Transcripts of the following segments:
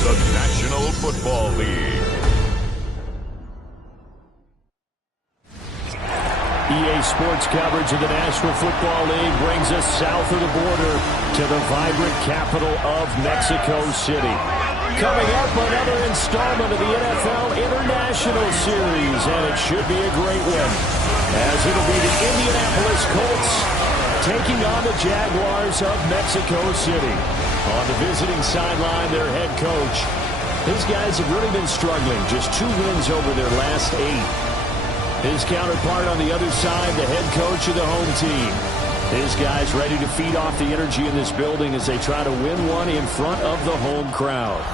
the National Football League. EA Sports coverage of the National Football League brings us south of the border to the vibrant capital of Mexico City. Coming up, another installment of the NFL International Series, and it should be a great one, as it'll be the Indianapolis Colts taking on the Jaguars of Mexico City. On the visiting sideline, their head coach. His guys have really been struggling, just 2 wins over their last 8. His counterpart on the other side, the head coach of the home team. His guys ready to feed off the energy in this building as they try to win one in front of the home crowd.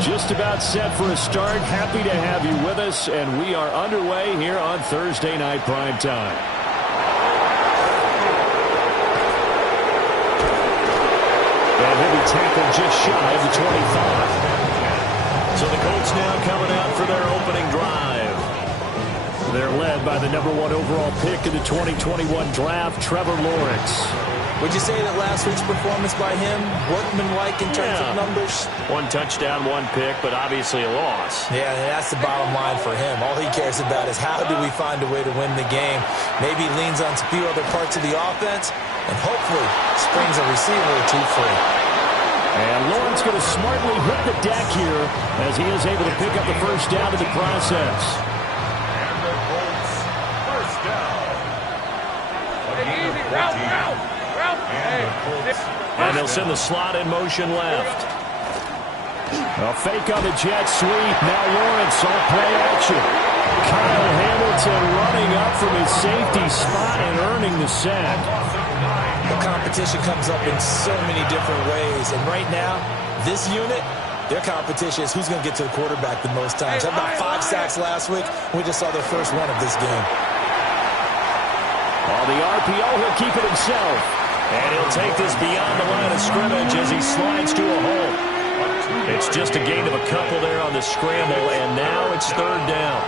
Just about set for a start. Happy to have you with us, and we are underway here on Thursday Night Primetime. And he'll be tackled just shy of the 25. So the Colts now coming out for their opening drive. They're led by the number 1 overall pick in the 2021 draft, Trevor Lawrence. Would you say that last week's performance by him, workmanlike in terms of numbers? 1 touchdown, 1 pick, but obviously a loss. Yeah, that's the bottom line for him. All he cares about is how do we find a way to win the game. Maybe leans on a few other parts of the offense, and hopefully springs a receiver or 2 free. And Lawrence going to smartly hit the deck here as he is able to pick up the first down in the process. And the Colts, first down. And they'll send the slot in motion left. A fake on the jet sweep. Now Lawrence on play action. Kyle Hamilton running up from his safety spot and earning the sack. The competition comes up in so many different ways. And right now, this unit, their competition is who's going to get to the quarterback the most times. Had about 5 sacks last week. We just saw their first one of this game. On the RPO, he'll keep it himself. And he'll take this beyond the line of scrimmage as he slides to a hole. It's just a gain of a couple there on the scramble, and now it's 3rd down.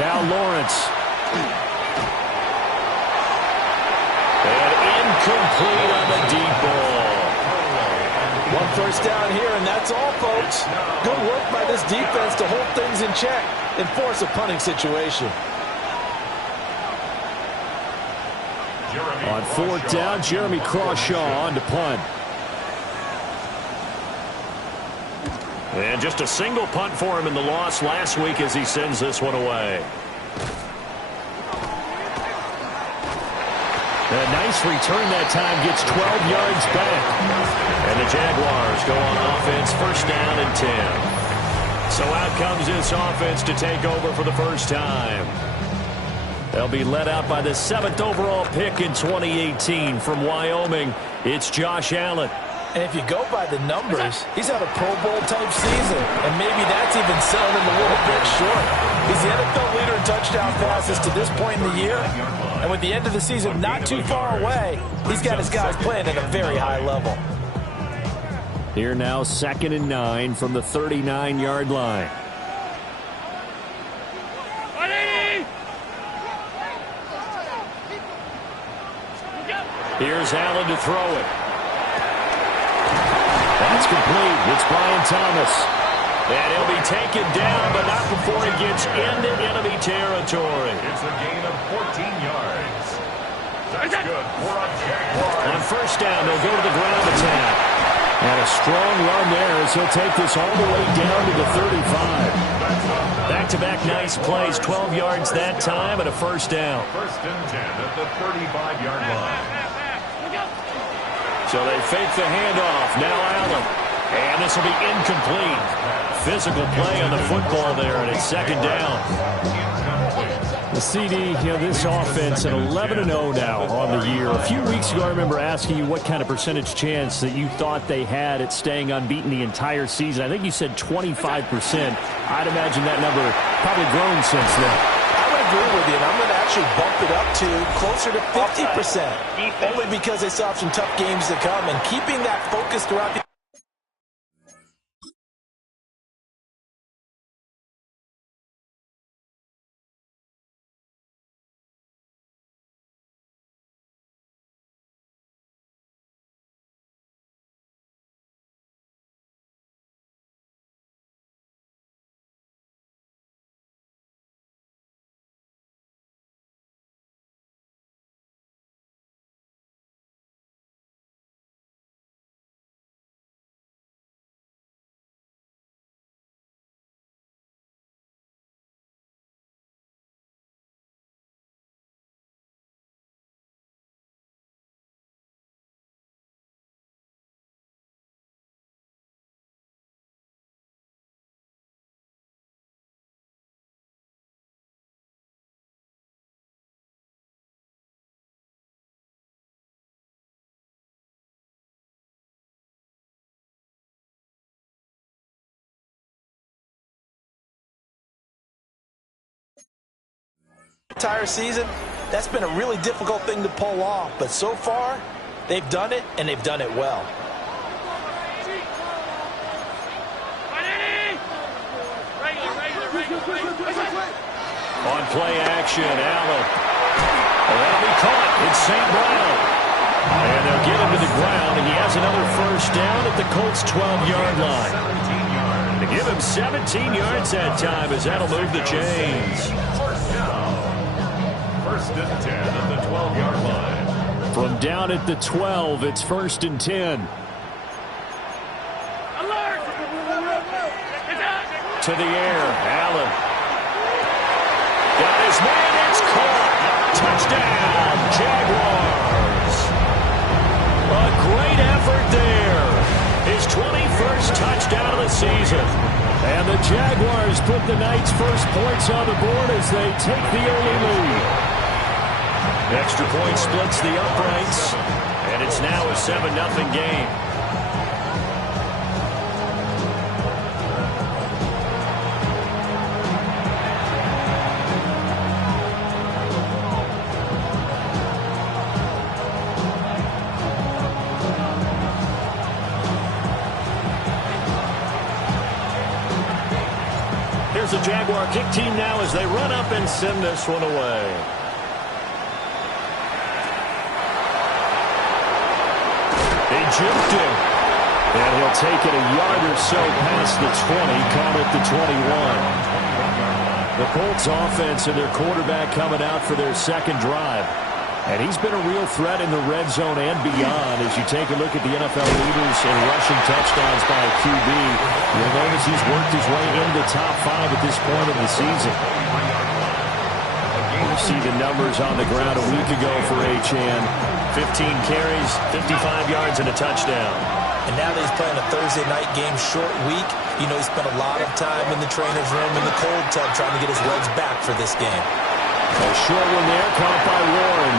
Now Lawrence. And incomplete on the deep ball. 1 first down here, and that's all, folks. Good work by this defense to hold things in check and force a punting situation. On 4th down, Jeremy Crawshaw on to punt. And just a single punt for him in the loss last week as he sends this one away. A nice return that time, gets 12 yards back. And the Jaguars go on offense, first down and 10. So out comes this offense to take over for the first time. They'll be led out by the 7th overall pick in 2018 from Wyoming. It's Josh Allen. And if you go by the numbers, he's had a Pro Bowl-type season. And maybe that's even selling him a little bit short. He's the NFL leader in touchdown passes to this point in the year. And with the end of the season not too far away, he's got his guys playing at a very high level. Here now, 2nd and 9 from the 39-yard line. Here's Allen to throw it. That's complete. It's Brian Thomas. And he'll be taken down, but not before he gets into enemy territory. It's a gain of 14 yards. That's good for a Jaguar. On first down, they'll go to the ground attack. And a strong run there as he'll take this all the way down to the 35. Back-to-back nice plays, 12 yards that time and a first down. First and 10 at the 35-yard line. So they fake the handoff. Now Allen. And this will be incomplete. Physical play on the football there, and it's 2nd down. The CD, this offense at 11-0 now on the year. A few weeks ago, I remember asking you what kind of percentage chance that you thought they had at staying unbeaten the entire season. I think you said 25%. I'd imagine that number probably grown since then. I would agree with you, and I'm going to actually bump it up to closer to 50%. Only because they still have some tough games to come, and keeping that focus throughout the entire season, that's been a really difficult thing to pull off. But so far, they've done it, and they've done it well. On play action, Allen. That'll be caught. It's St. Brown. And they'll get him to the ground, and he has another first down at the Colts' 12-yard line. To give him 17 yards that time, as that'll move the chains. First and 10 at the 12-yard line. From down at the 12, it's first and 10. To the air, Allen. Got his man, it's caught. Touchdown, Jaguars. A great effort there. His 21st touchdown of the season. And the Jaguars put the Knights' first points on the board as they take the early lead. Extra point splits the uprights, and it's now a 7-0 game. Here's the Jaguar kick team now as they run up and send this one away. They juked him. And he'll take it a yard or so past the 20, caught at the 21. The Colts offense and their quarterback coming out for their second drive. And he's been a real threat in the red zone and beyond. As you take a look at the NFL leaders in rushing touchdowns by a QB, you'll notice he's worked his way into the top 5 at this point in the season. You see the numbers on the ground a week ago for Achane. 15 carries, 55 yards, and a touchdown. And now that he's playing a Thursday night game, short week, you know he spent a lot of time in the trainer's room in the cold tub trying to get his legs back for this game. A short one there, caught by Warren.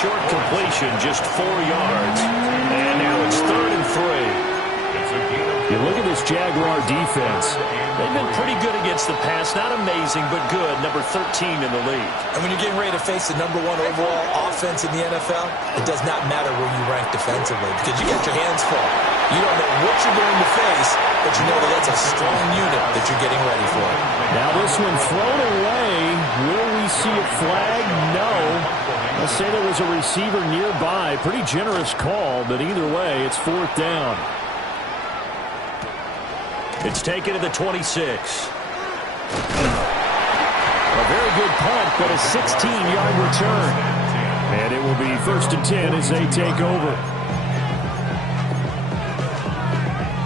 Short completion, just 4 yards. And now it's 3rd and 3. You look at this Jaguar defense. They've been pretty good against the pass. Not amazing, but good. Number 13 in the league. And when you're getting ready to face the #1 overall offense in the NFL, it does not matter where you rank defensively because you got your hands full. You don't know what you're going to face, but you know that that's a strong unit that you're getting ready for. Now this one thrown away. Will we see a flag? No. Let's say there was a receiver nearby. Pretty generous call, but either way, it's 4th down. It's taken to the 26. A very good punt, but a 16-yard return. And it will be 1st and 10 as they take over.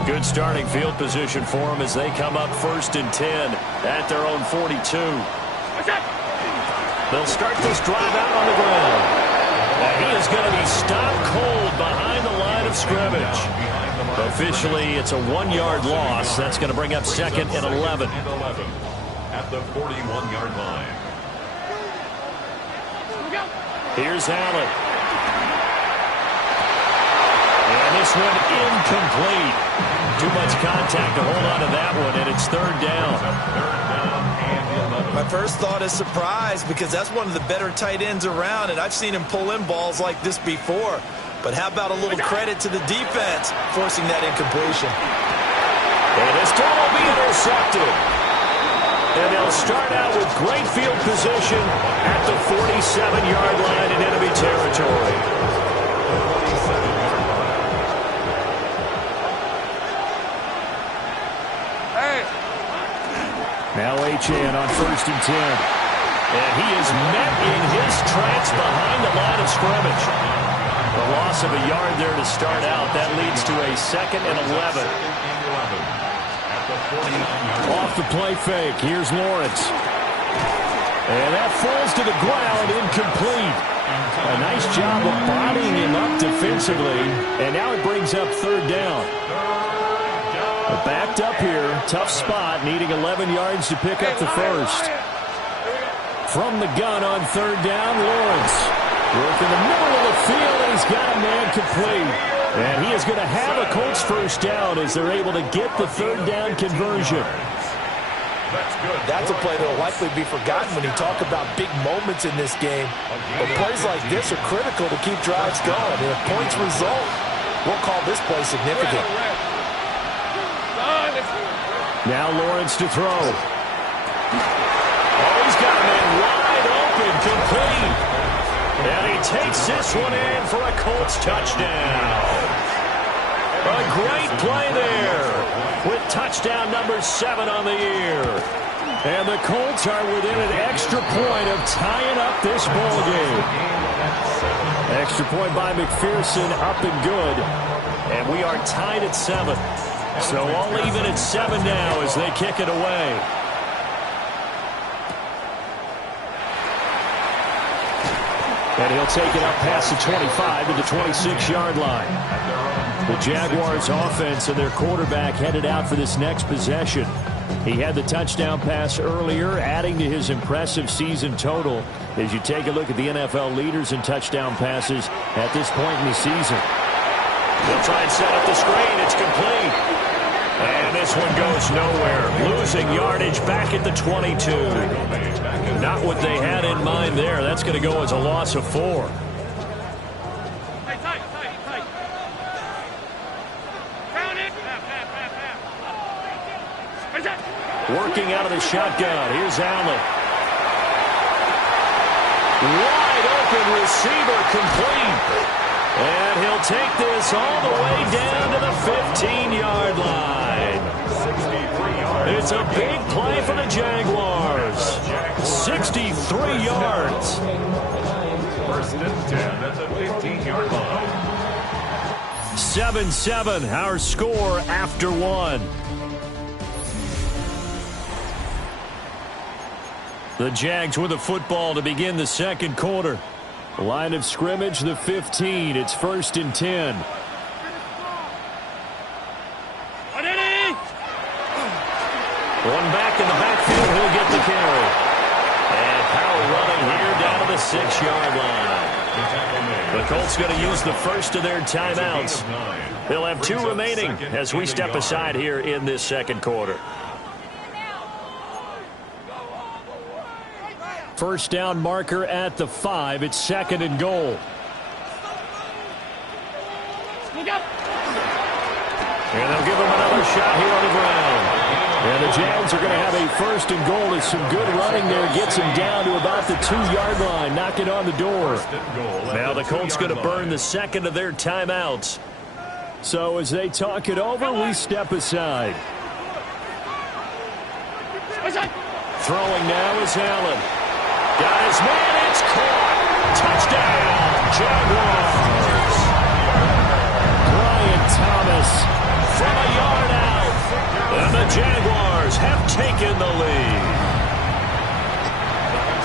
Good starting field position for them as they come up 1st and 10 at their own 42. They'll start this drive out on the ground. And he is going to be stopped cold behind the line of scrimmage. Officially, it's a 1-yard loss. That's going to bring up 2nd and 11. At the 41-yard line. Here's Allen. And this one incomplete. Too much contact to hold on to that one, and it's 3rd down. My first thought is surprise because that's one of the better tight ends around, and I've seen him pull in balls like this before. But how about a little credit to the defense forcing that incompletion? And this time will be intercepted. And they'll start out with great field position at the 47-yard line in enemy territory. Now Achane on 1st and 10. And he is met in his tracks behind the line of scrimmage. A loss of a yard there to start out. That leads to a 2nd and 11. Off the play fake. Here's Lawrence. And that falls to the ground, incomplete. A nice job of bodying him up defensively. And now it brings up 3rd down. Backed up here. Tough spot. Needing 11 yards to pick up the first. From the gun on 3rd down, Lawrence. Work in the middle of the field, and he's got a man complete. And he is going to have a Colts first down as they're able to get the 3rd down conversion. That's a play that will likely be forgotten when you talk about big moments in this game. But plays like this are critical to keep drives going. And if points result, we'll call this play significant. Now Lawrence to throw. Oh, he's got a man wide open, complete. And he takes this one in for a Colts touchdown. A great play there with touchdown number 7 on the year. And the Colts are within an extra point of tying up this ball game. Extra point by McPherson, up and good. And we are tied at 7. So all even at 7 now as they kick it away. And he'll take it up past the 25 to the 26-yard line. The Jaguars offense and their quarterback headed out for this next possession. He had the touchdown pass earlier, adding to his impressive season total as you take a look at the NFL leaders in touchdown passes at this point in the season. They'll try and set up the screen. It's complete. And this one goes nowhere. Losing yardage back at the 22. Not what they had in mind there. That's going to go as a loss of 4. Working out of the shotgun. Here's Allen. Wide open receiver, complete. And he'll take this all the way down to the 15-yard line. It's a big play for the Jaguars. 63 yards. First and 10 at the 15-yard line. 7-7, our score after 1. The Jags with the football to begin the second quarter. Line of scrimmage, the 15. It's 1st and 10. One back in the backfield. He'll get the carry. And Powell running here down to the 6-yard line. The Colts going to use the first of their timeouts. They'll have 2 remaining as we step aside here in this second quarter. First down marker at the 5. It's 2nd and goal. And they'll give him another shot here on the ground. And the Jags are going to have a 1st and goal. As some good running there gets him down to about the 2-yard line. Knock it on the door. Now the Colts going to burn the second of their timeouts. So as they talk it over, we step aside. Throwing now is Allen. Got his man, it's caught. Touchdown, Jaguars. Brian Thomas from a yard out. And the Jaguars have taken the lead.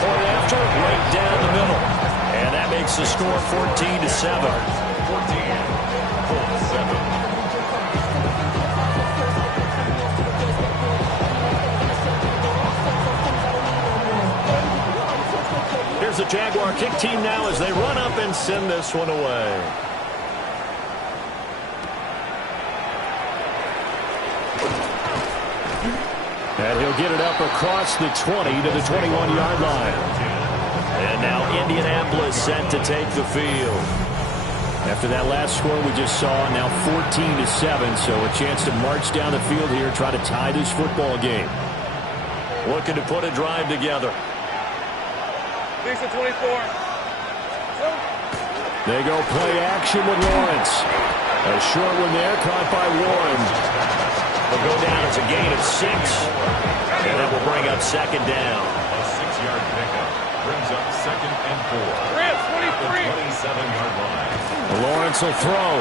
Point after, right down the middle. And that makes the score 14-7. 14-7. Here's the Jaguar kick team now as they run up and send this one away. And he'll get it up across the 20 to the 21-yard line. And now Indianapolis set to take the field. After that last score we just saw, now 14-7, so a chance to march down the field here, try to tie this football game. Looking to put a drive together. 24. They go play action with Lawrence. A short one there, caught by Warren. They'll go down as a gain of 6. And that will bring up 2nd down. A 6-yard pickup brings up 2nd and 4. 23. 27-yard line. Lawrence will throw.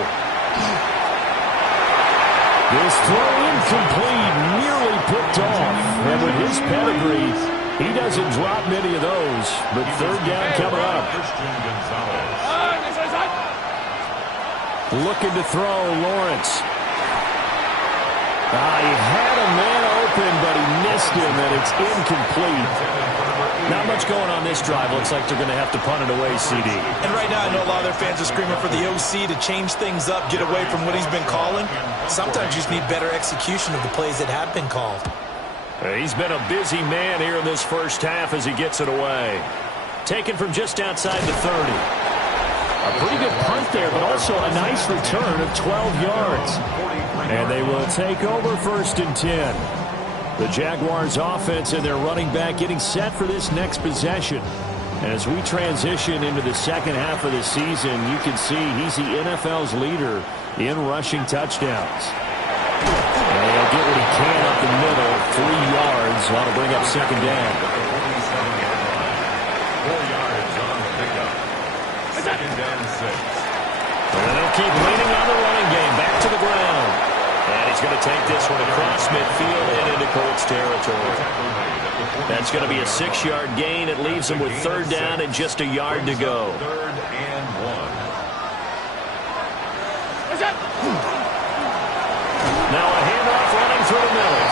This throw incomplete, nearly picked off. And with his pedigree, he doesn't drop many of those. But 3rd down coming up. Looking to throw, Lawrence. He had a man open, but he missed him, and it's incomplete. Not much going on this drive. Looks like they're going to have to punt it away, CD. And right now, I know a lot of their fans are screaming for the OC to change things up, get away from what he's been calling. Sometimes you just need better execution of the plays that have been called. He's been a busy man here in this first half as he gets it away. Taken from just outside the 30. A pretty good punt there, but also a nice return of 12 yards. And they will take over 1st and 10. The Jaguars offense and their running back getting set for this next possession. As we transition into the second half of the season, you can see he's the NFL's leader in rushing touchdowns. And he'll get what he can up the middle, 3 yards. That'll bring up 2nd down. 4 yards on the pickup. 2nd and 6. And they'll keep leaning on the running game. Back to the ground. And he's going to take this one across midfield and into Colts territory. That's going to be a 6-yard gain. It leaves him with 3rd down and just a yard to go. 3rd and 1. Now a handoff running through the middle.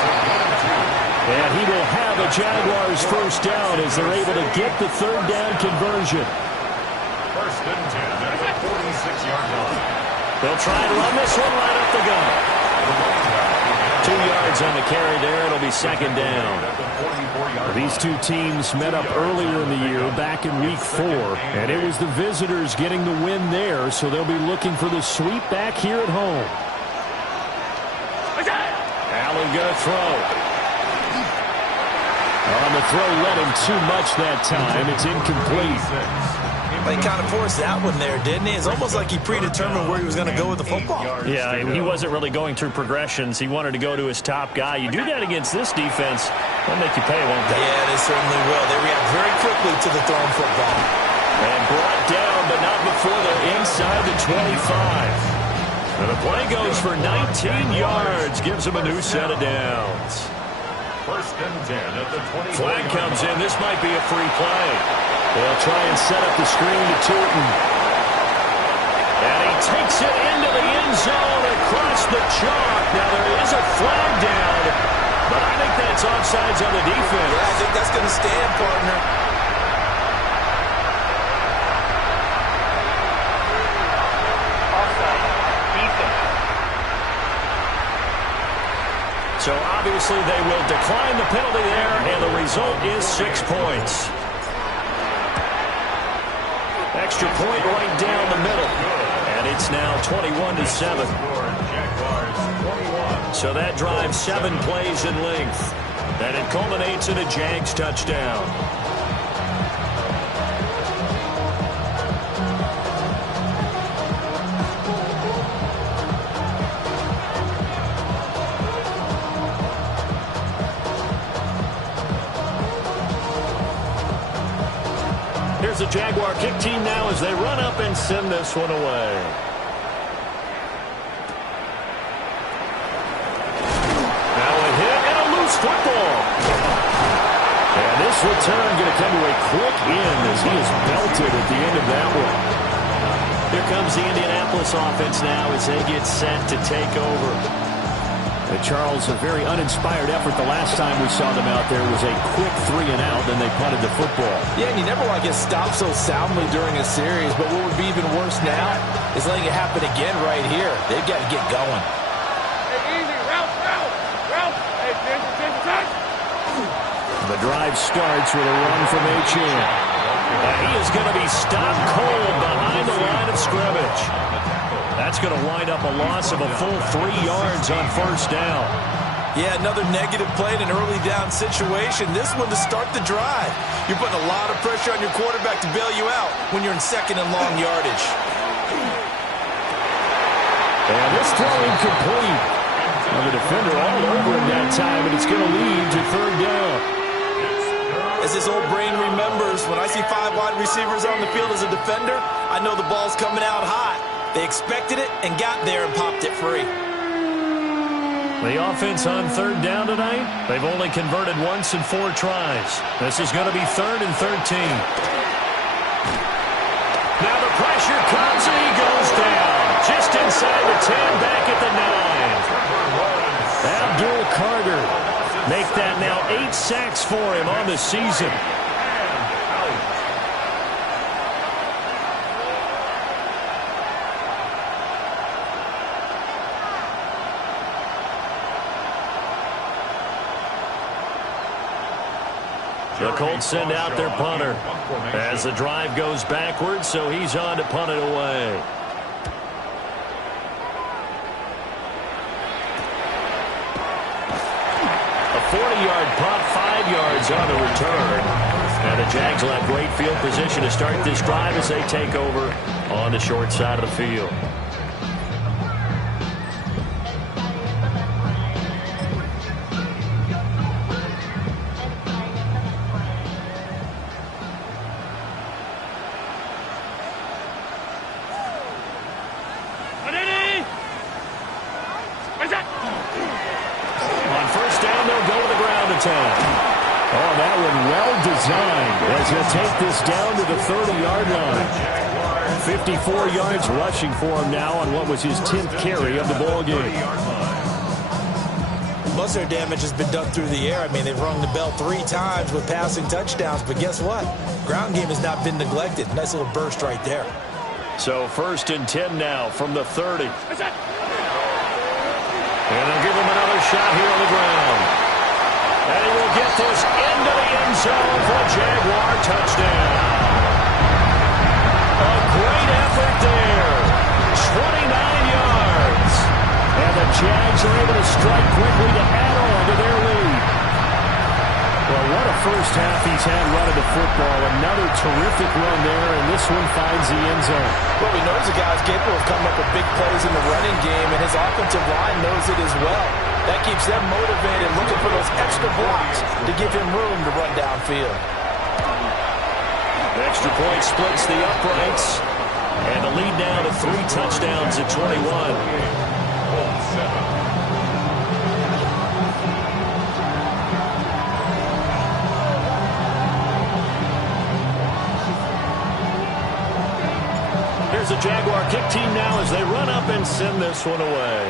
And he will have a Jaguars 1st down as they're able to get the 3rd down conversion. 1st and 10 at the 46-yard line. They'll try and run this one right up the gut. 2 yards on the carry there. It'll be 2nd down. These two teams met up earlier in the year, back in Week 4, and it was the visitors getting the win there, so they'll be looking for the sweep back here at home. Allen going to throw. On the throw, led him too much that time. It's incomplete. He kind of forced that one there, didn't he? It's almost like he predetermined where he was going to go with the football. Yeah, he wasn't really going through progressions. He wanted to go to his top guy. You do that against this defense, they'll make you pay, won't they? Yeah, they certainly will. They react very quickly to the thrown football. And brought down, but not before they're inside the 25. And the play goes for 19 yards, gives him a new set of downs. 1st and 10 at the 20. Flag comes in. This might be a free play. They'll try and set up the screen to Tootin. And he takes it into the end zone across the chalk. Now there is a flag down, but I think that's offsides on the defense. Yeah, I think that's going to stand, partner. So obviously they will decline the penalty there, and the result is 6 points. Extra point right down the middle, and it's now 21-7. So that drives 7 plays in length, and it culminates in a Jags touchdown. Here's the Jaguar kick team now as they run up and send this one away. Now a hit and a loose football. And this return going to come to a quick end as he is belted at the end of that one. Here comes the Indianapolis offense now as they get set to take over. And Charles, a very uninspired effort the last time we saw them out there was a quick 3 and out, then they punted the football. Yeah, and you never want to get stopped so soundly during a series, but what would be even worse now is letting it happen again right here. They've got to get going. Hey, easy. Ralph. Hey, touch. The drive starts with a run from H.N. He is going to be stopped cold behind the line of scrimmage. That's going to wind up a loss of a full 3 yards on 1st down. Yeah, another negative play in an early down situation. This one to start the drive. You're putting a lot of pressure on your quarterback to bail you out when you're in 2nd and long yardage. And this throw incomplete. Well, the defender all over him that time, and it's going to lead to 3rd down. As his old brain remembers, when I see 5 wide receivers on the field as a defender, I know the ball's coming out hot. They expected it and got there and popped it free. The offense on 3rd down tonight, they've only converted once in 4 tries. This is going to be 3rd and 13. Now the pressure comes and he goes down. Just inside the 10, back at the 9. Abdul Carter make that now 8 sacks for him on the season. The Colts send out their punter as the drive goes backwards, so he's on to punt it away. A 40-yard punt, 5 yards on the return. And the Jags will have great field position to start this drive as they take over on the short side of the field. On first down, they'll go to the ground attack. Oh, that one well designed as he'll take this down to the 30-yard line. 54 yards rushing for him now on what was his 10th carry of the ball game. Most of their damage has been done through the air. I mean, they've rung the bell 3 times with passing touchdowns, but guess what? Ground game has not been neglected. Nice little burst right there. So first and 10 now from the 30. And they'll give him another shot here on the ground. And he will get this into the end zone for a Jaguar touchdown. A great effort there. 29 yards. And the Jags are able to strike quickly to add on to their lead. Well, what a first half he's had running the football. Another terrific run there, and this one finds the end zone. Well, we know the guy's capable of coming up with big plays in the running game, and his offensive line knows it as well. That keeps them motivated, looking for those extra blocks to give him room to run downfield. The extra point splits the uprights, and the lead now to 3 touchdowns at 21. Here's the Jaguar kick team now as they run up and send this one away.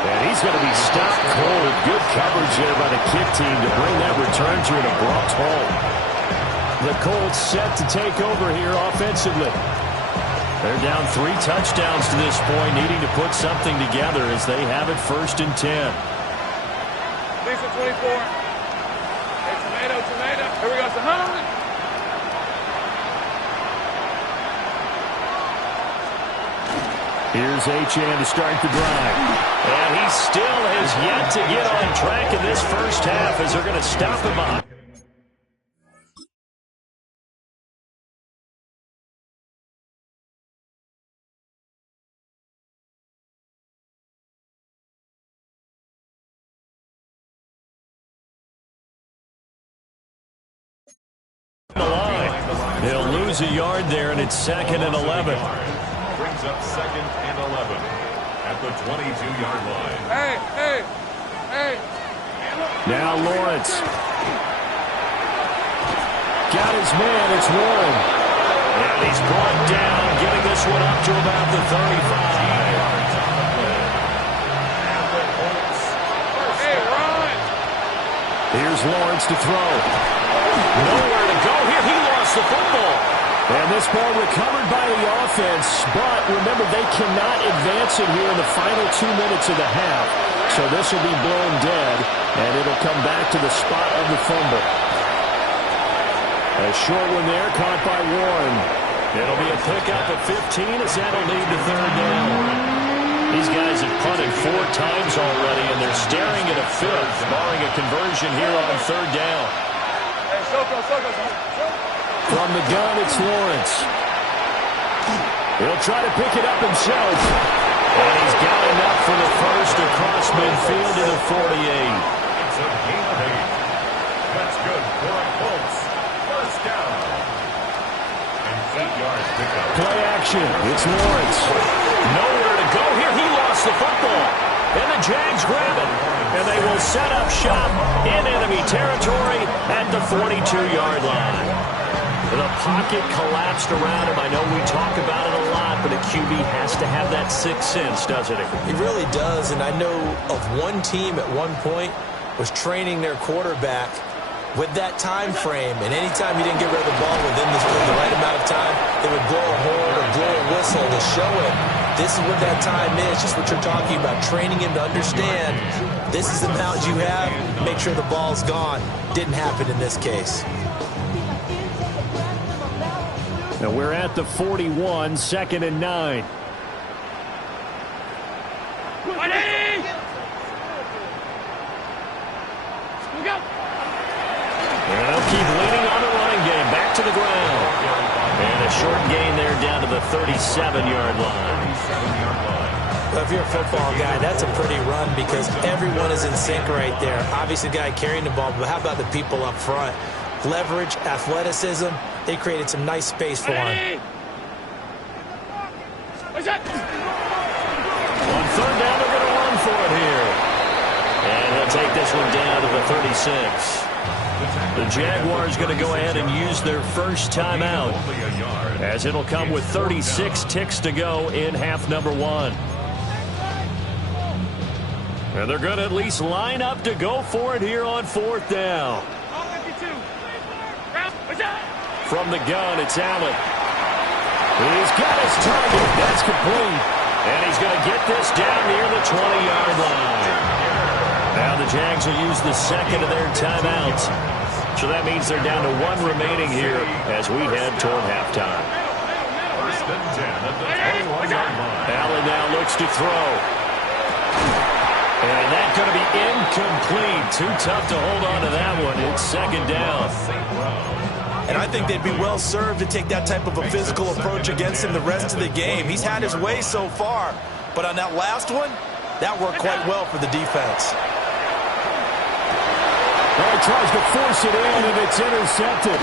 And he's going to be stopped cold. Good coverage there by the kick team to bring that return to an abrupt halt. The Colts set to take over here offensively. They're down 3 touchdowns to this point, needing to put something together as they have it first and 10. Lisa 24. Hey, tomato. Here we go. So, Here's Achane to start the drive. And he still has yet to get on track in this first half as they're going to stop him up. The line. They'll lose a yard there, and it's 2nd and 11. Brings up 2nd and 11 at the 22-yard line. hey. Now Lawrence. Got his man. It's Warren. And he's brought down, getting this one up to about the 35. Hey, run. Here's Lawrence to throw. Nowhere to go here. He lost the football. And this ball recovered by the offense, but remember, they cannot advance it here in the final 2 minutes of the half. So this will be blown dead, and it'll come back to the spot of the fumble. A short one there, caught by Warren. It'll be a pickup of 15 as that'll lead to 3rd down. These guys have punted 4 times already, and they're staring at a 5th, barring a conversion here on 3rd down. Hey, Soko. From the gun, it's Lawrence. He'll try to pick it up himself. And he's got enough for the first across midfield to the 48. It's a gain of 8. That's good for a Colts first down. And 8 yards pickup. Play action. It's Lawrence. Nowhere to go here. He lost the football. And the Jags grab it. And they will set up shop in enemy territory at the 42-yard line. The pocket collapsed around him. I know we talk about it a lot, but a QB has to have that 6th sense, doesn't it? He really does, and I know of one team at one point was training their quarterback with that time frame, and anytime he didn't get rid of the ball within the right amount of time, they would blow a horn or blow a whistle to show him this is what that time is, just what you're talking about, training him to understand This is the mountains you have. Make sure the ball's gone. Didn't happen in this case. Now we're at the 41, 2nd and 9. And they'll keep leaning on the running game. Back to the ground. And a short gain there down to the 37-yard line. Well, if you're a football guy, that's a pretty run because everyone is in sync right there. Obviously, the guy carrying the ball, but how about the people up front? Leverage, athleticism, they created some nice space for him. On 3rd down, they're going to run for it here. And he'll take this one down to the 36. The Jaguars going to go ahead and use their first timeout, as it'll come with 36 ticks to go in half number 1. And they're going to at least line up to go for it here on 4th down. From the gun, it's Allen. He's got his target. That's complete. And he's going to get this down near the 20-yard line. Now the Jags will use the second of their timeouts. So that means they're down to 1 remaining here as we head toward halftime. Allen now looks to throw. And that's going to be incomplete. Too tough to hold on to that one. It's 2nd down. And I think they'd be well served to take that type of a physical approach against him the rest of the game. He's had his way so far. But on that last one, that worked quite well for the defense. Well, he tries to force it in, and it's intercepted.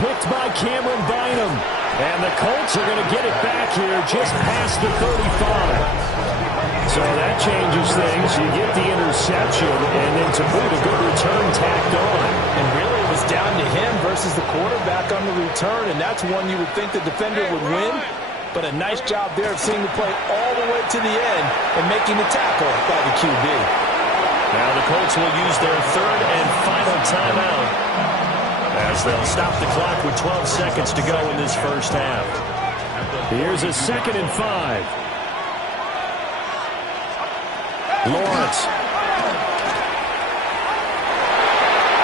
Picked by Cameron Bynum. And the Colts are going to get it back here just past the 35. So that changes things. You get the interception, and then to boot, a good return tacked on. And really, it was down to him versus the quarterback on the return, and that's one you would think the defender would win. But a nice job there of seeing the play all the way to the end and making the tackle by the QB. Now the Colts will use their 3rd and final timeout as they'll stop the clock with 12 seconds to go in this first half. Here's a 2nd and 5. Lawrence.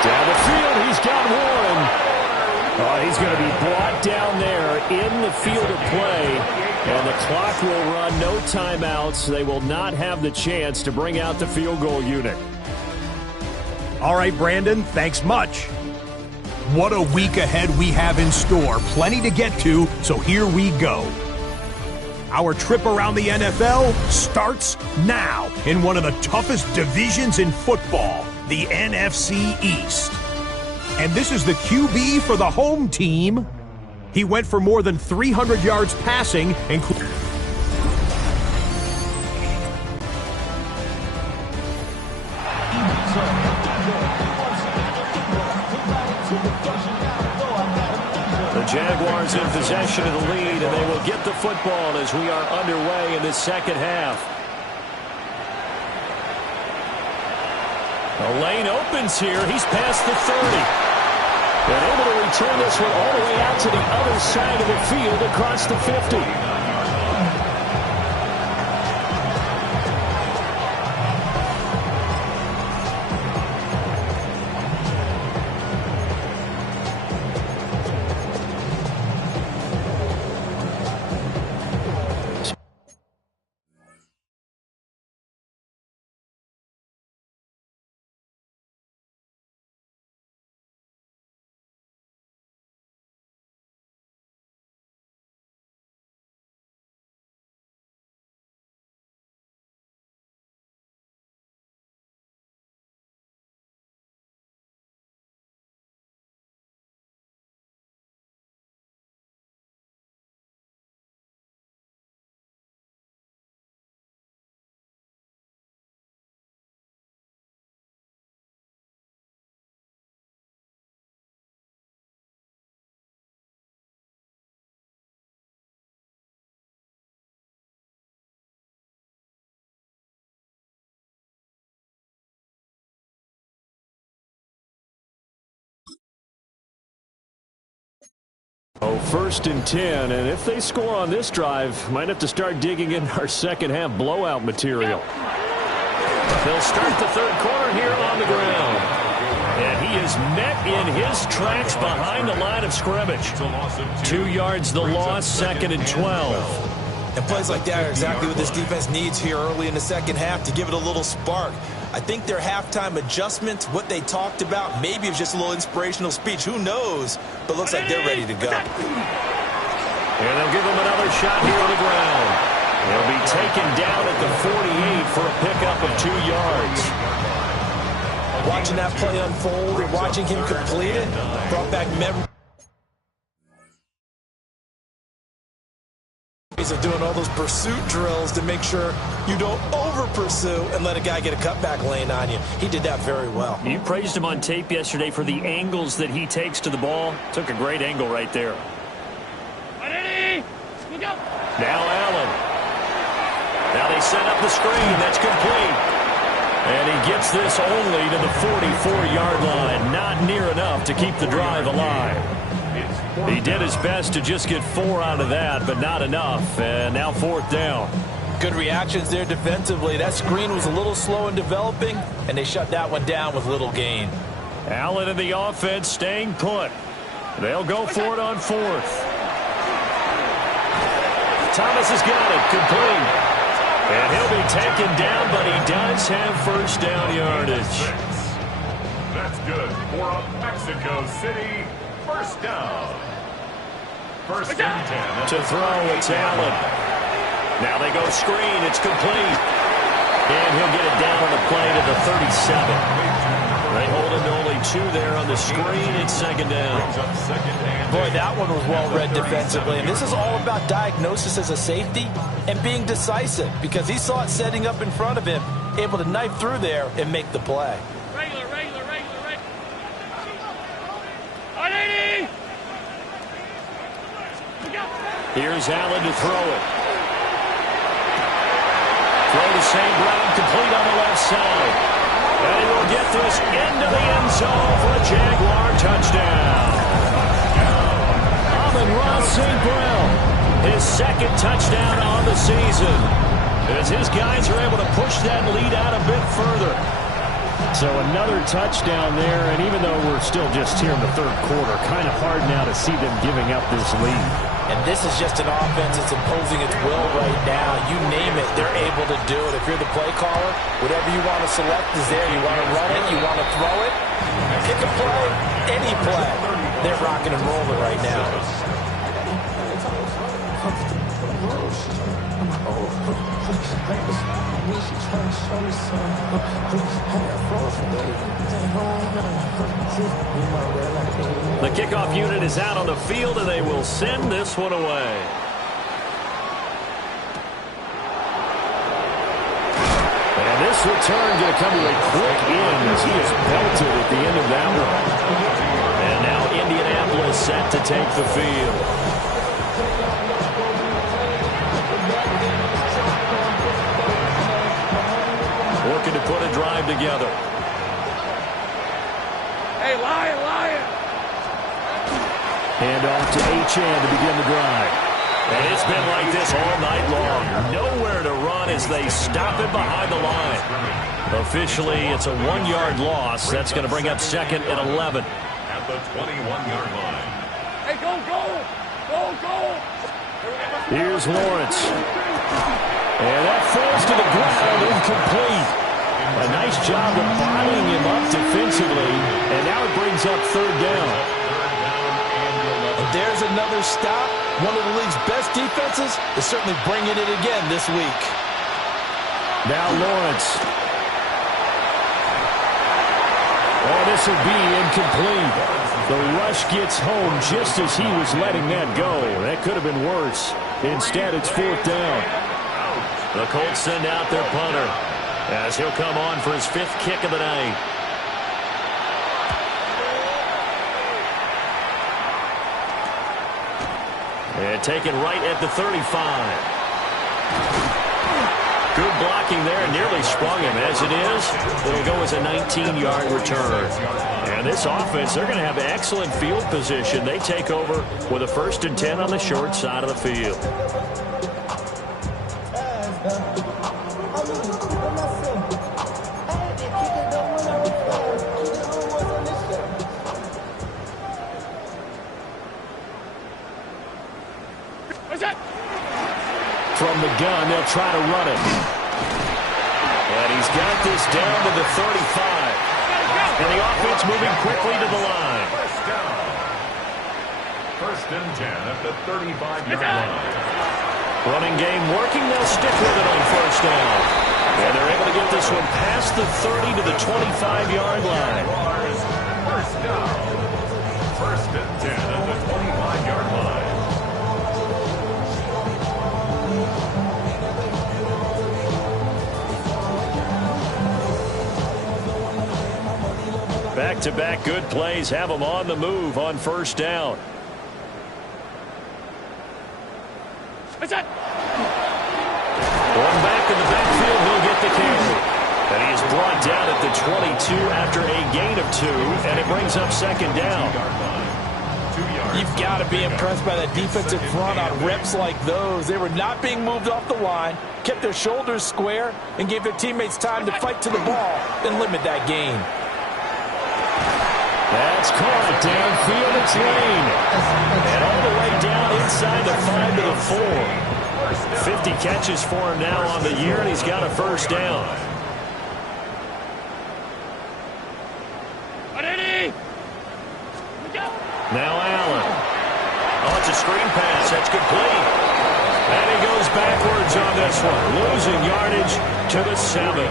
Down the field, he's got one. Oh, he's going to be brought down there in the field of play. And the clock will run, no timeouts. They will not have the chance to bring out the field goal unit. All right, Brandon, thanks much. What a week ahead we have in store. Plenty to get to, so here we go. Our trip around the NFL starts now in one of the toughest divisions in football, the NFC East. And this is the QB for the home team. He went for more than 300 yards passing, including... The Jaguars in possession of the lead, and they will get the football as we are underway in the second half. The lane opens here. He's past the 30. And able to return this one all the way out to the other side of the field across the 50. Oh, 1st and 10, and if they score on this drive, might have to start digging in our second half blowout material. They'll start the third quarter here on the ground. And he is met in his tracks behind the line of scrimmage. 2 yards the loss, 2nd and 12. And plays like that are exactly what this defense needs here early in the second half to give it a little spark. I think their halftime adjustments, what they talked about, maybe it was just a little inspirational speech. Who knows? But looks like they're ready to go. And they'll give him another shot here on the ground. He'll be taken down at the 48 for a pickup of 2 yards. Watching that play unfold and watching him complete it brought back memories of doing all those pursuit drills to make sure you don't over-pursue and let a guy get a cutback lane on you. He did that very well. You praised him on tape yesterday for the angles that he takes to the ball. Took a great angle right there. Now Allen. Now they set up the screen. That's complete. And he gets this only to the 44-yard line. Not near enough to keep the drive alive. He did his best to just get 4 out of that, but not enough. And now 4th down. Good reactions there defensively. That screen was a little slow in developing, and they shut that one down with little gain. Allen in the offense staying put. They'll go for it on 4th. Thomas has got it. Complete. And he'll be taken down, but he does have first down yardage. That's good for a Mexico City first down. First and 10. To throw, it's Allen. Now they go screen. It's complete. And he'll get it down on the play to the 37. They hold him to only 2 there on the screen. It's 2nd down. Boy, that one was well read defensively. And this is all about diagnosis as a safety and being decisive because he saw it setting up in front of him, able to knife through there and make the play. Regular. Here's Allen to throw it. Throw to St. Brown, complete on the left side. And he will get this into the end zone for a Jaguar touchdown. Amon-Ra St. Brown, his 2nd touchdown on the season, as his guys are able to push that lead out a bit further. So another touchdown there, and even though we're still just here in the 3rd quarter, kind of hard now to see them giving up this lead. And this is just an offense that's imposing its will right now. You name it, they're able to do it. If you're the play caller, whatever you want to select is there. You want to run it, you want to throw it, pick a play, any play. They're rocking and rolling right now. The kickoff unit is out on the field, and they will send this one away. And this return going to come to a quick end as he is belted at the end of that one. And now Indianapolis set to take the field. Working to put a drive together. Hey, Lion. Hand off to Achane to begin the drive. And it's been like this all night long. Nowhere to run as they stop it behind the line. Officially, it's a 1-yard loss. That's going to bring up 2nd and 11. At the 21-yard line. Hey, go. Here's Lawrence. And that falls to the ground, incomplete. A nice job of bottling him up defensively, and now it brings up 3rd down. And there's another stop. One of the league's best defenses is certainly bringing it again this week. Now Lawrence. Oh, this will be incomplete. The rush gets home just as he was letting that go. That could have been worse. Instead, it's 4th down. The Colts send out their punter as he'll come on for his 5th kick of the night. And taken right at the 35. Good blocking there, nearly sprung him. As it is, it'll go as a 19-yard return. And this offense, they're going to have excellent field position. They take over with a 1st and 10 on the short side of the field. try to run it. And he's got this down to the 35. And the offense moving quickly to the line. First down. First and 10 at the 35-yard line. Running game working. They'll stick with it on first down. And they're able to get this one past the 30 to the 25-yard line. First down. First and 10 at the 25-yard line. Back-to-back good plays have them on the move on first down. One back in the backfield, he'll get the carry. And he is brought down at the 22 after a gain of 2, and it brings up second down. You've got to be impressed by that defensive front on reps like those. They were not being moved off the line, kept their shoulders square, and gave their teammates time to fight to the ball and limit that gain. That's caught downfield. It's Lane. And all the way down inside the 5 to the 4. 50 catches for him now on the year, and he's got a first down. Now Allen. Oh, it's a screen pass. That's complete. And he goes backwards on this one. Losing yardage to the 7.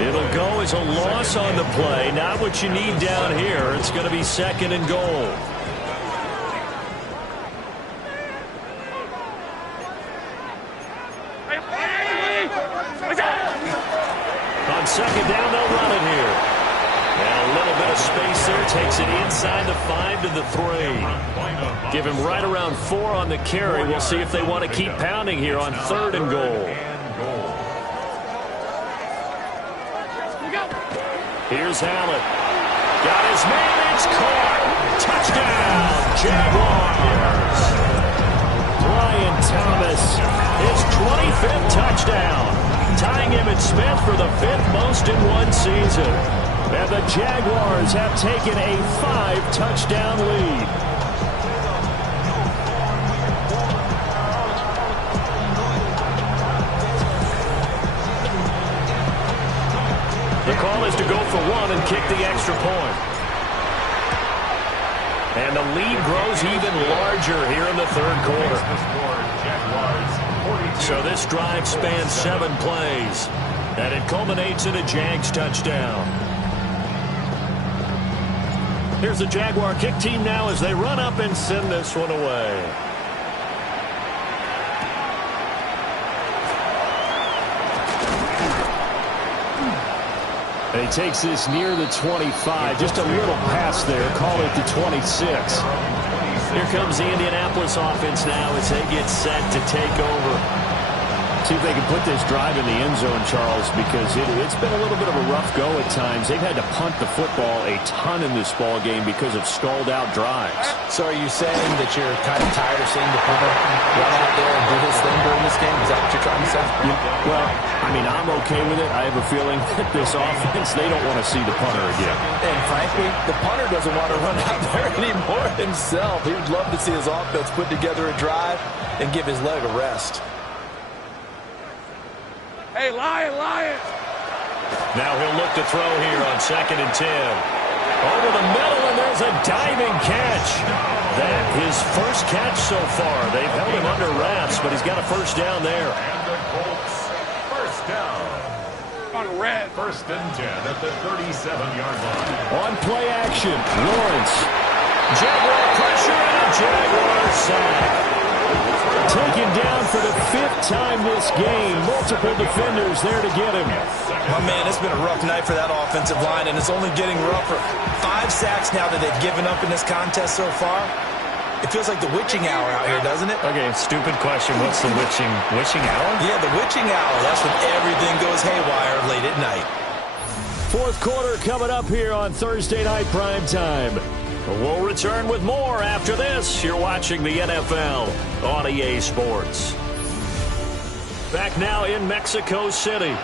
It'll go as a loss on the play. Not what you need down here. It's going to be second and goal. On second down, they'll run it here. And a little bit of space there. Takes it inside the 5 to the 3. Give him right around 4 on the carry. We'll see if they want to keep pounding here on third and goal. Here's Allen. Got his man. It's caught. Touchdown, Jaguars. Brian Thomas, his 25th touchdown. Tying Emmitt Smith for the 5th most in one season. And the Jaguars have taken a 5-touchdown lead. The call is to go for 1 and kick the extra point. And the lead grows even larger here in the third quarter. So this drive spans 7 plays. And it culminates in a Jags touchdown. Here's the Jaguar kick team now as they run up and send this one away. And he takes this near the 25. Just a little pass there. Call it the 26. Here comes the Indianapolis offense now as they get set to take over. See if they can put this drive in the end zone, Charles, because it's been a little bit of a rough go at times. They've had to punt the football a ton in this ball game because of stalled-out drives. So are you saying that you're kind of tired of seeing the punter run out there and do his thing during this game? Is that what you're trying to say? Yeah, well, I mean, I'm okay with it. I have a feeling that this offense, they don't want to see the punter again. And frankly, the punter doesn't want to run out there anymore himself. He would love to see his offense put together a drive and give his leg a rest. Hey, Lion! Now he'll look to throw here on 2nd and 10. Over the middle, and there's a diving catch. That his first catch so far. They've held him under wraps, but he's got a first down there. And the Colts, first down. On red. First and 10 at the 37-yard line. On play action, Lawrence. Jaguar pressure and a Jaguar sack. Taken down for the 5th time this game. Multiple defenders there to get him. My man, it's been a rough night for that offensive line, and it's only getting rougher. 5 sacks now that they've given up in this contest so far. It feels like the witching hour out here, doesn't it? Okay, stupid question. What's the witching hour? Yeah, the witching hour. That's when everything goes haywire late at night. Fourth quarter coming up here on Thursday Night Prime Time. We'll return with more after this. You're watching the NFL on EA Sports. Back now in Mexico City.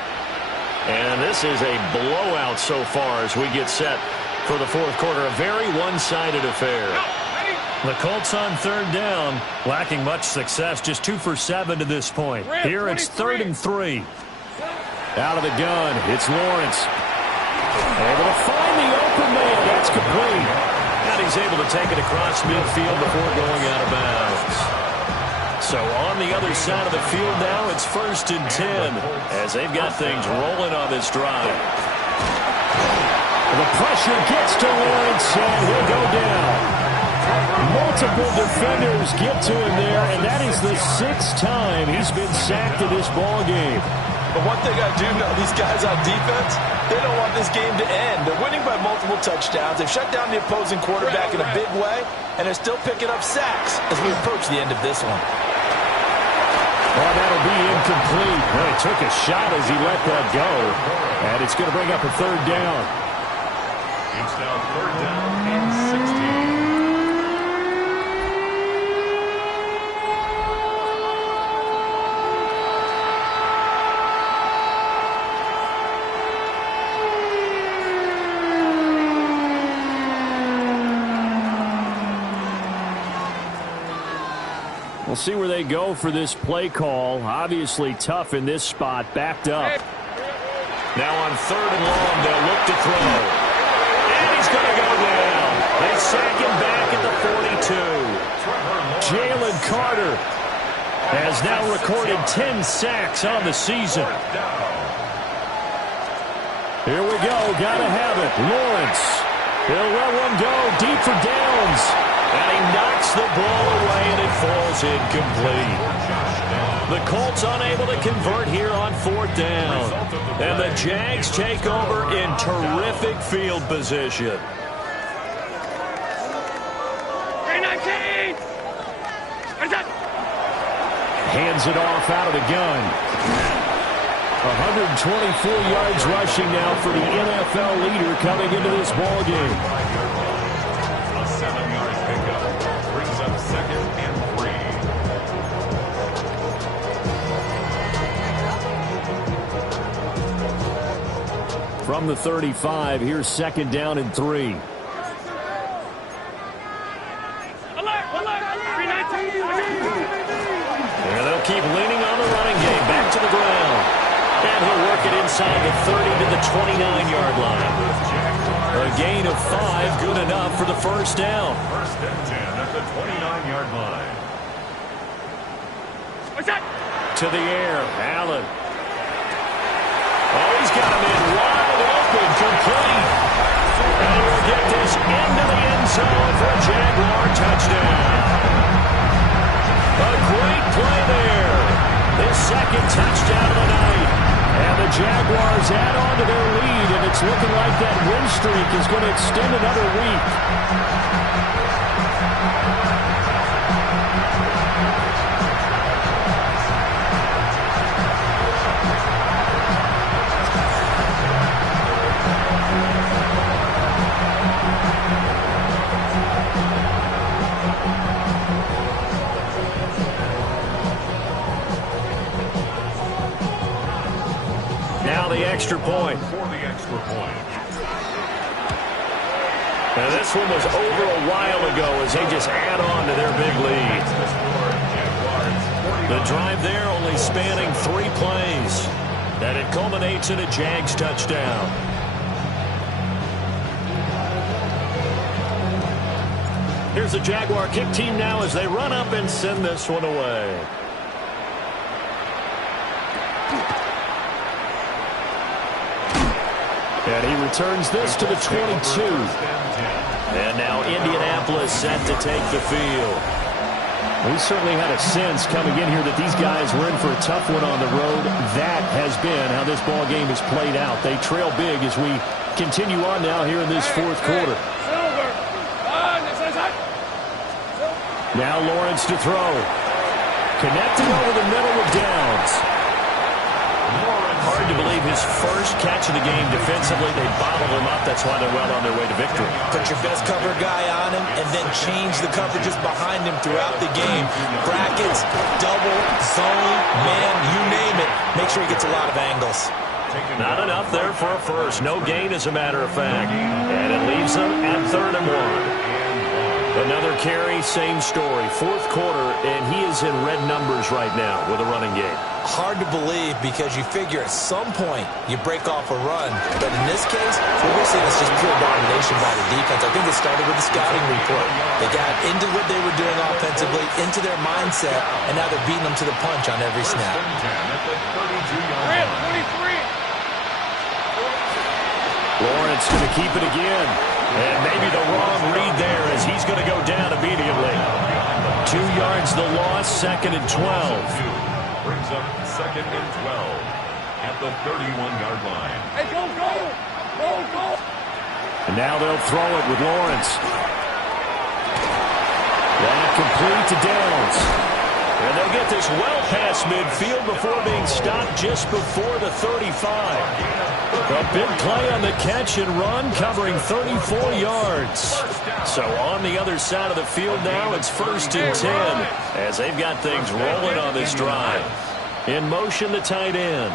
And this is a blowout so far as we get set for the fourth quarter. A very one-sided affair. The Colts on third down, lacking much success, just 2 for 7 to this point. Here it's 3rd and 3. Out of the gun, it's Lawrence. Able to find the open man. That's complete. And he's able to take it across midfield before going out of bounds. So on the other side of the field now, it's 1st and 10 as they've got things rolling on this drive. The pressure gets to Lawrence, and he'll go down. Multiple defenders get to him there, and that is the 6th time he's been sacked in this ball game. But one thing I do know, these guys on defense, they don't want this game to end. They're winning by multiple touchdowns. They've shut down the opposing quarterback in a big way, and they're still picking up sacks as we approach the end of this one. Well, that'll be incomplete. Well, he took a shot as he let that go, and it's going to bring up a 3rd down. It's now 3rd down and 16. We'll see where they go for this play call. Obviously tough in this spot, backed up. Now on 3rd and long, they'll look to throw. And he's going to go down. They sack him back at the 42. Jalen Carter has now recorded 10 sacks on the season. Here we go, gotta have it. Lawrence, he'll let one go deep for downs. And he knocks the ball away, and it falls incomplete. The Colts unable to convert here on 4th down. And the Jags take over in terrific field position. 319! Hands it off out of the gun. 124 yards rushing now for the NFL leader coming into this ball game. A 7-yard pickup brings up 2nd and 3. From the 35, here's 2nd down and 3. And they'll keep leaning on the running game. Back to the ground. And he'll work it inside the 30 to the 29-yard line. A gain of 5, good enough for the 1st down. 1st and 10 at the 29-yard line. To the air, Allen. Oh, he's got him in wide open, complete. And he'll get this into the end zone for a Jaguar touchdown. A great play there. His 2nd touchdown of the night. And the Jaguars add on to their lead, and it's looking like that win streak is going to extend another week. Now the extra point. For the extra point. And this one was over a while ago as they just add on to their big lead. The drive there only spanning 3 plays. And it culminates in a Jags touchdown. Here's the Jaguar kick team now as they run up and send this one away. And he returns this to the 22. And now Indianapolis set to take the field. We certainly had a sense coming in here that these guys were in for a tough one on the road. That has been how this ball game has played out. They trail big as we continue on now here in this 4th quarter. Now Lawrence to throw. Connecting over the middle with Downs. Hard to believe his first catch of the game defensively. They bottled him up. That's why they're well on their way to victory. Put your best cover guy on him and then change the coverages behind him throughout the game. Brackets, double, zone, man, you name it. Make sure he gets a lot of angles. Not enough there for a first. No gain, as a matter of fact. And it leaves them at 3rd and 1. Another carry, same story. Fourth quarter, and he is in red numbers right now with a running game. Hard to believe because you figure at some point you break off a run. But in this case, what we're seeing is just pure domination by the defense. I think it started with the scouting report. They got into what they were doing offensively, into their mindset, and now they're beating them to the punch on every snap. 23. Lawrence going to keep it again. And maybe the wrong read there as he's going to go down immediately. 2 yards the loss, 2nd and 12. Brings up 2nd and 12 at the 31-yard line. Hey, go, go! Go, go! And now they'll throw it with Lawrence. That complete to Downs. And they'll get this well past midfield before being stopped just before the 35. A big play on the catch and run, covering 34 yards. So on the other side of the field now, it's 1st and 10 as they've got things rolling on this drive. In motion, the tight end.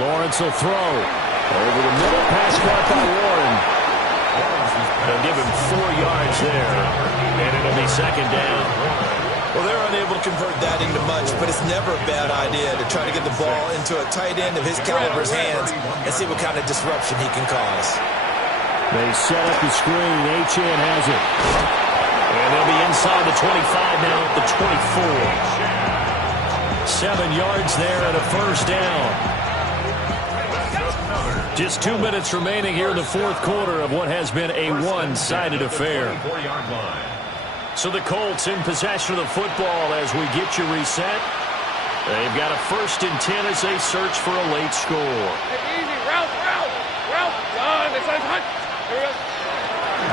Lawrence will throw. Over the middle, pass caught by Warren. They'll give him 4 yards there, and it'll be 2nd down. Well, they're unable to convert that into much, but it's never a bad idea to try to get the ball into a tight end of his caliber's hands and see what kind of disruption he can cause. They set up the screen. Achane has it. And they'll be inside the 25 now at the 24. 7 yards there and a 1st down. Just 2 minutes remaining here in the fourth quarter of what has been a one-sided affair. So the Colts in possession of the football as we get you reset. They've got a 1st and 10 as they search for a late score. Hey, easy. Route. Done. It's like hunt. Here we go.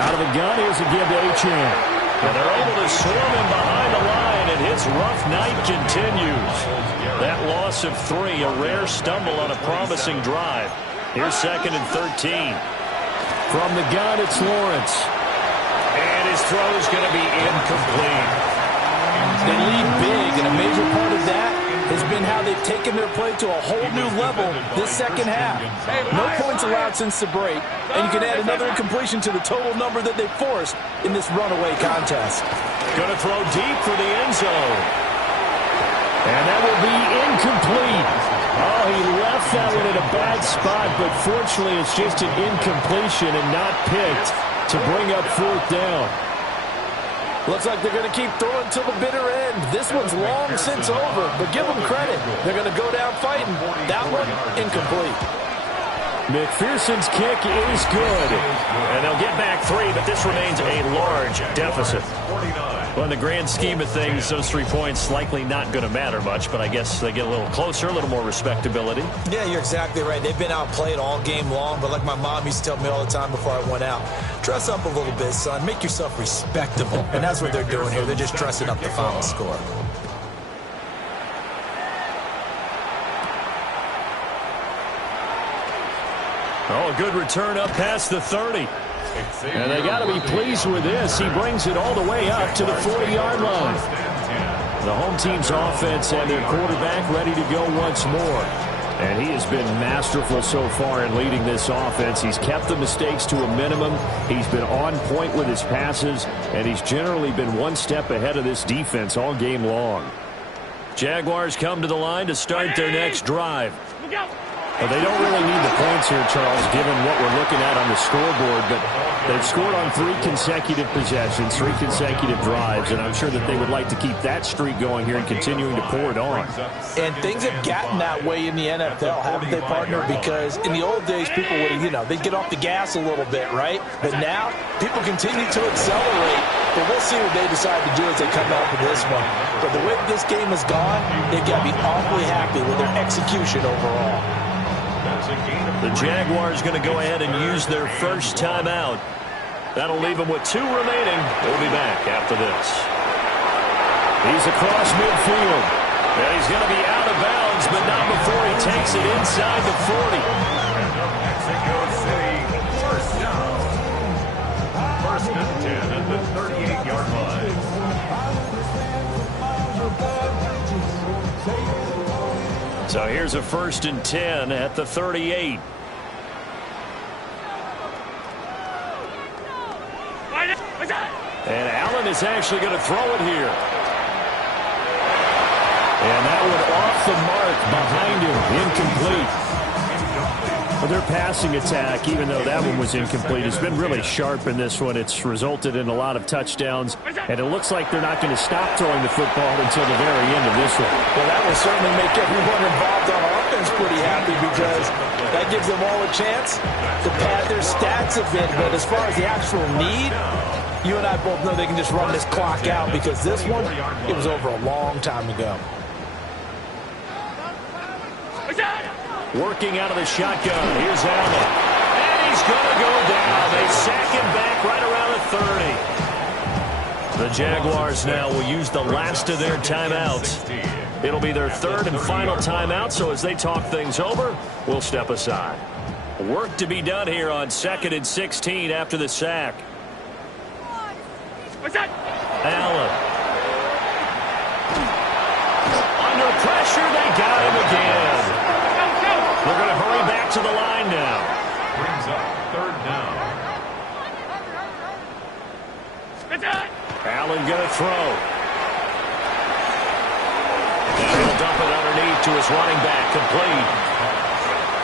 Out of the gun, here's a give to Achane. And they're able to swarm him behind the line, and his rough night continues. That loss of 3, a rare stumble on a promising drive. Here's 2nd and 13. From the gun, it's Lawrence. And his throw is going to be incomplete. They lead big, and a major part of that has been how they've taken their play to a whole new level this second half. No points allowed since the break, and you can add another incompletion to the total number that they forced in this runaway contest. Going to throw deep for the end zone. And that will be incomplete. Oh, he left that one in a bad spot, but fortunately it's just an incompletion and not picked to bring up 4th down. Looks like they're going to keep throwing till the bitter end. This one's long since over, but give them credit. They're going to go down fighting. That one, incomplete. McPherson's kick is good. And they'll get back 3, but this remains a large deficit. Well, in the grand scheme of things, those 3 points likely not going to matter much, but I guess they get a little closer, a little more respectability. Yeah, you're exactly right. They've been outplayed all game long, but like my mom used to tell me all the time before I went out, dress up a little bit, son. Make yourself respectable. And that's what they're doing here. They're just dressing up the final score. Oh, a good return up past the 30. And they got to be pleased with this. He brings it all the way up to the 40-yard line. The home team's offense and their quarterback ready to go once more. And he has been masterful so far in leading this offense. He's kept the mistakes to a minimum. He's been on point with his passes, and he's generally been one step ahead of this defense all game long. Jaguars come to the line to start their next drive. Well, they don't really need the points here, Charles, given what we're looking at on the scoreboard, but they've scored on 3 consecutive possessions, 3 consecutive drives, and I'm sure that they would like to keep that streak going here and continuing to pour it on. And things have gotten that way in the NFL, haven't they, partner? Because in the old days, people would have, they'd get off the gas a little bit, right? But now, people continue to accelerate, but we'll see what they decide to do as they come out with this one. But the way this game has gone, they've got to be awfully happy with their execution overall. The Jaguars going to go ahead and use their first timeout. That'll leave them with 2 remaining. We'll be back after this. He's across midfield. And he's going to be out of bounds, but not before he takes it inside the 40. Mexico City, 1st down. 1st and 10 at the 38-yard line. So here's a 1st and 10 at the 38. And Allen is actually going to throw it here. And that one off the mark behind him, incomplete. Well, their passing attack, even though that one was incomplete, has been really sharp in this one. It's resulted in a lot of touchdowns, and it looks like they're not going to stop throwing the football until the very end of this one. Well, that will certainly make everyone involved on offense pretty happy because that gives them all a chance to pad their stats a bit. But as far as the actual need, you and I both know they can just run this clock out because this one, it was over a long time ago. Working out of the shotgun. Here's Allen. And he's going to go down. They sack him back right around the 30. The Jaguars now will use the last of their timeouts. It'll be their third and final timeout, so as they talk things over, we'll step aside. Work to be done here on 2nd and 16 after the sack. Allen. Under pressure, they got him again. They're going to hurry back to the line now. Brings up 3rd down. Allen going to throw. And he'll dump it underneath to his running back, complete.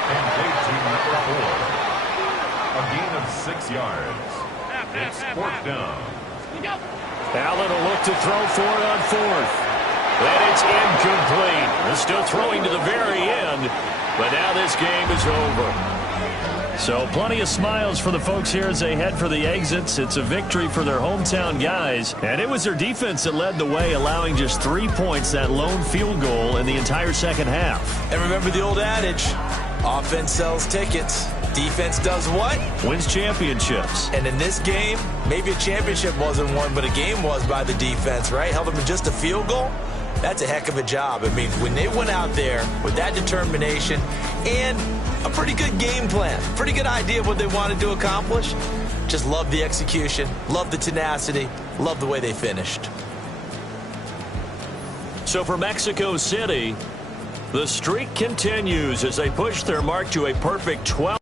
And take to number 4. A gain of 6 yards. It's 4th down. Allen will look to throw for it on 4th. And it's incomplete. They're still throwing to the very end. But now this game is over. So plenty of smiles for the folks here as they head for the exits. It's a victory for their hometown guys. And it was their defense that led the way, allowing just 3 points, that lone field goal in the entire second half. And remember the old adage, offense sells tickets. Defense does what? Wins championships. And in this game, maybe a championship wasn't won, but a game was by the defense, right? Held them to just a field goal. That's a heck of a job. I mean, when they went out there with that determination and a pretty good game plan, pretty good idea of what they wanted to accomplish, just love the execution, love the tenacity, love the way they finished. So for Mexico City, the streak continues as they push their mark to a perfect 12.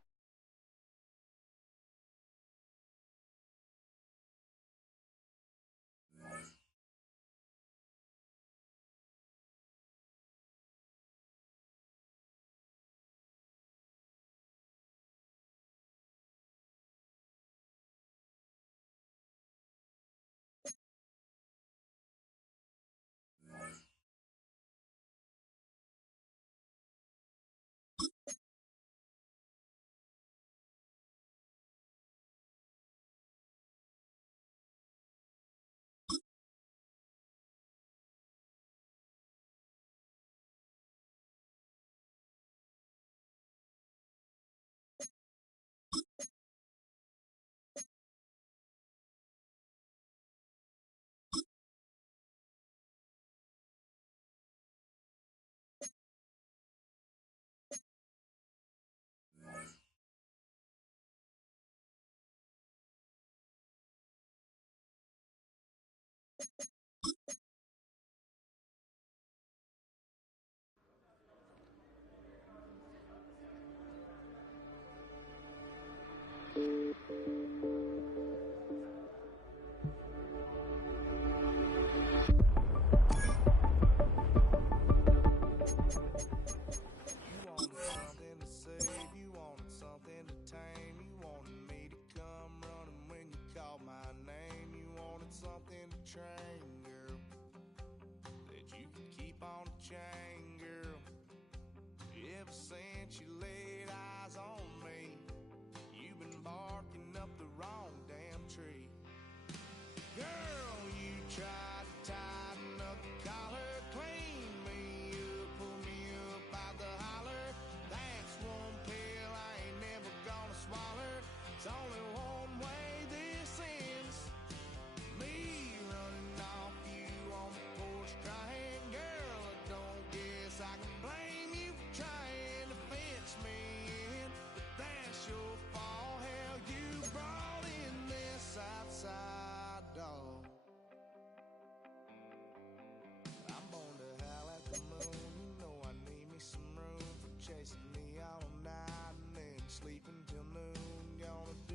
Chasing me all night and then sleeping till noon. Gonna do